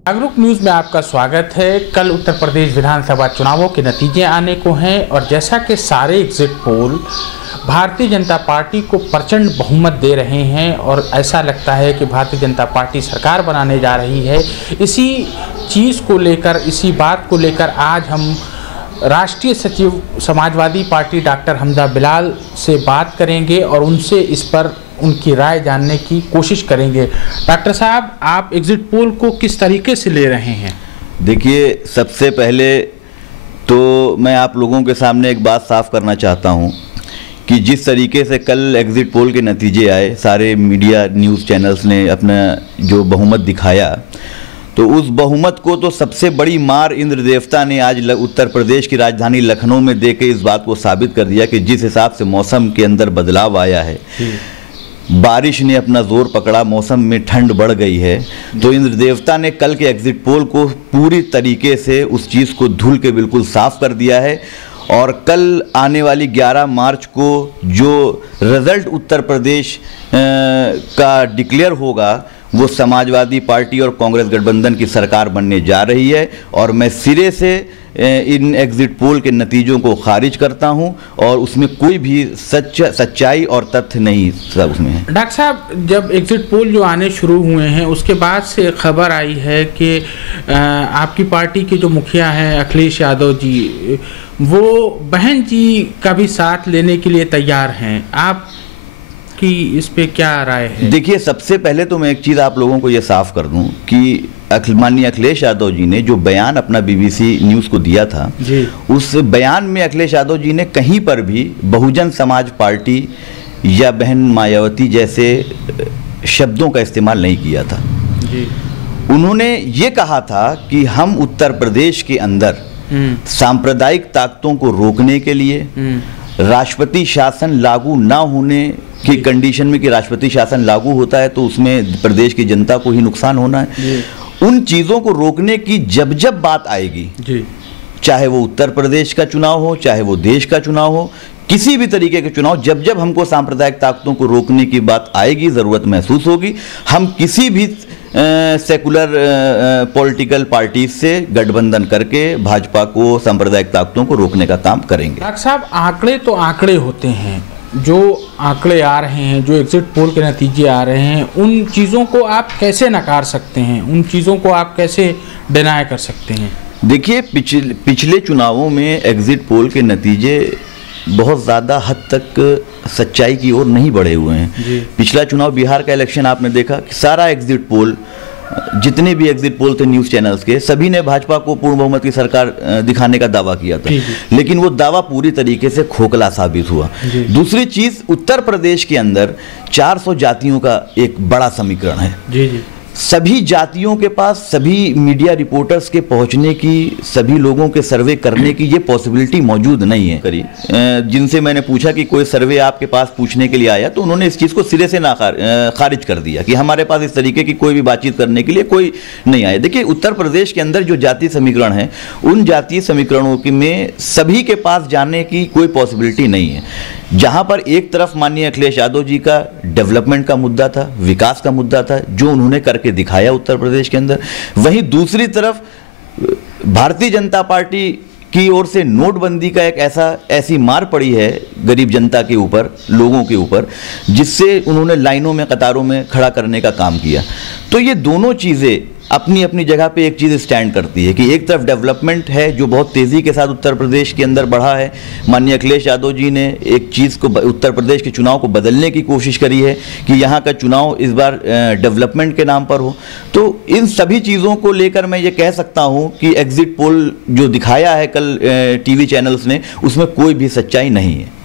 जागरूक न्यूज में आपका स्वागत है। कल उत्तर प्रदेश विधानसभा चुनावों के नतीजे आने को हैं और जैसा कि सारे exit poll Bharatiya Janata party को प्रचंड बहुमत दे रहे हैं और ऐसा लगता है कि भारतीय जनता पार्टी सरकार बनाने जा रही है। इसी चीज़ को लेकर, इसी बात को लेकर आज हम राष्ट्रीय सचिव समाजवादी पार्टी डॉक्टर हमजा बिलाल से बात करेंगे और उनसे इस पर उनकी राय जानने की कोशिश करेंगे। डॉक्टर साहब, आप एग्जिट पोल को किस तरीके से ले रहे हैं? देखिए, सबसे पहले तो मैं आप लोगों के सामने एक बात साफ करना चाहता हूं कि जिस तरीके से कल एग्जिट पोल के नतीजे आए, सारे मीडिया न्यूज़ चैनल्स ने अपना जो बहुमत दिखाया, तो उस बहुमत को तो सबसे बड़ी मार इंद्र देवता ने आज उत्तर प्रदेश की राजधानी लखनऊ में देके इस बात को साबित कर दिया कि जिस हिसाब से मौसम के अंदर बदलाव आया है, बारिश ने अपना जोर पकड़ा, मौसम में ठंड बढ़ गई है, तो इंद्र देवता ने कल के एग्जिट पोल को पूरी तरीके से उस चीज़ को धुल के बिल्कुल साफ कर दिया है। और कल आने वाली 11 मार्च को जो रिज़ल्ट उत्तर प्रदेश का डिक्लेयर होगा, वो समाजवादी पार्टी और कांग्रेस गठबंधन की सरकार बनने जा रही है। और मैं सिरे से इन एग्जिट पोल के नतीजों को खारिज करता हूं और उसमें कोई भी सच्चाई और तथ्य नहीं सब उसमें है। डॉक्टर साहब, जब एग्जिट पोल जो आने शुरू हुए हैं उसके बाद से खबर आई है कि आपकी पार्टी के जो मुखिया हैं अखिलेश यादव जी, वो बहन जी का भी साथ लेने के लिए तैयार हैं। आप कि इस पे क्या राय है? देखिए, सबसे पहले तो मैं एक चीज़ आप लोगों को ये साफ कर दूं कि माननीय अखिलेश यादव जी ने जो बयान अपना बीबीसी न्यूज़ को दिया था जी, उस बयान में अखिलेश यादव जी ने कहीं पर भी बहुजन समाज पार्टी या बहन मायावती जैसे शब्दों का इस्तेमाल नहीं किया था जी। उन्होंने ये कहा था कि हम उत्तर प्रदेश के अंदर सांप्रदायिक ताकतों को रोकने के लिए राष्ट्रपति शासन लागू ना होने की कंडीशन में, कि राष्ट्रपति शासन लागू होता है तो उसमें प्रदेश की जनता को ही नुकसान होना है, उन चीज़ों को रोकने की जब जब बात आएगी जी, चाहे वो उत्तर प्रदेश का चुनाव हो, चाहे वो देश का चुनाव हो, किसी भी तरीके के चुनाव, जब जब हमको सांप्रदायिक ताकतों को रोकने की बात आएगी, ज़रूरत महसूस होगी, हम किसी भी सेकुलर पॉलिटिकल पार्टी से गठबंधन करके भाजपा को सांप्रदायिक ताकतों को रोकने का काम करेंगे। डॉक्टर साहब, आंकड़े तो आंकड़े होते हैं, जो आंकड़े आ रहे हैं, जो एग्जिट पोल के नतीजे आ रहे हैं, उन चीज़ों को आप कैसे नकार सकते हैं? उन चीज़ों को आप कैसे डिनाय कर सकते हैं? देखिए, पिछले चुनावों में एग्जिट पोल के नतीजे बहुत ज़्यादा हद तक सच्चाई की ओर नहीं बढ़े हुए हैं। पिछला चुनाव बिहार का इलेक्शन आपने देखा कि सारा एग्जिट पोल, जितने भी एग्जिट पोल थे न्यूज़ चैनल्स के, सभी ने भाजपा को पूर्ण बहुमत की सरकार दिखाने का दावा किया था, लेकिन वो दावा पूरी तरीके से खोखला साबित हुआ। दूसरी चीज़, उत्तर प्रदेश के अंदर 400 जातियों का एक बड़ा समीकरण है जी। सभी जातियों के पास, सभी मीडिया रिपोर्टर्स के पहुंचने की, सभी लोगों के सर्वे करने की ये पॉसिबिलिटी मौजूद नहीं है। करी जिनसे मैंने पूछा कि कोई सर्वे आपके पास पूछने के लिए आया, तो उन्होंने इस चीज़ को सिरे से खारिज कर दिया कि हमारे पास इस तरीके की कोई भी बातचीत करने के लिए कोई नहीं आया। देखिए, उत्तर प्रदेश के अंदर जो जातीय समीकरण है, उन जातीय समीकरणों में सभी के पास जाने की कोई पॉसिबिलिटी नहीं है। जहां पर एक तरफ माननीय अखिलेश यादव जी का डेवलपमेंट का मुद्दा था, विकास का मुद्दा था, जो उन्होंने करके दिखाया उत्तर प्रदेश के अंदर, वहीं दूसरी तरफ भारतीय जनता पार्टी की ओर से नोटबंदी का एक ऐसी मार पड़ी है गरीब जनता के ऊपर, लोगों के ऊपर, जिससे उन्होंने लाइनों में, कतारों में खड़ा करने का काम किया। तो ये दोनों चीज़ें अपनी अपनी जगह पे एक चीज़ स्टैंड करती है कि एक तरफ डेवलपमेंट है जो बहुत तेज़ी के साथ उत्तर प्रदेश के अंदर बढ़ा है। माननीय अखिलेश यादव जी ने एक चीज़ को, उत्तर प्रदेश के चुनाव को बदलने की कोशिश करी है कि यहाँ का चुनाव इस बार डेवलपमेंट के नाम पर हो। तो इन सभी चीज़ों को लेकर मैं ये कह सकता हूँ कि एग्जिट पोल जो दिखाया है कल टीवी चैनल्स ने, उसमें कोई भी सच्चाई नहीं है।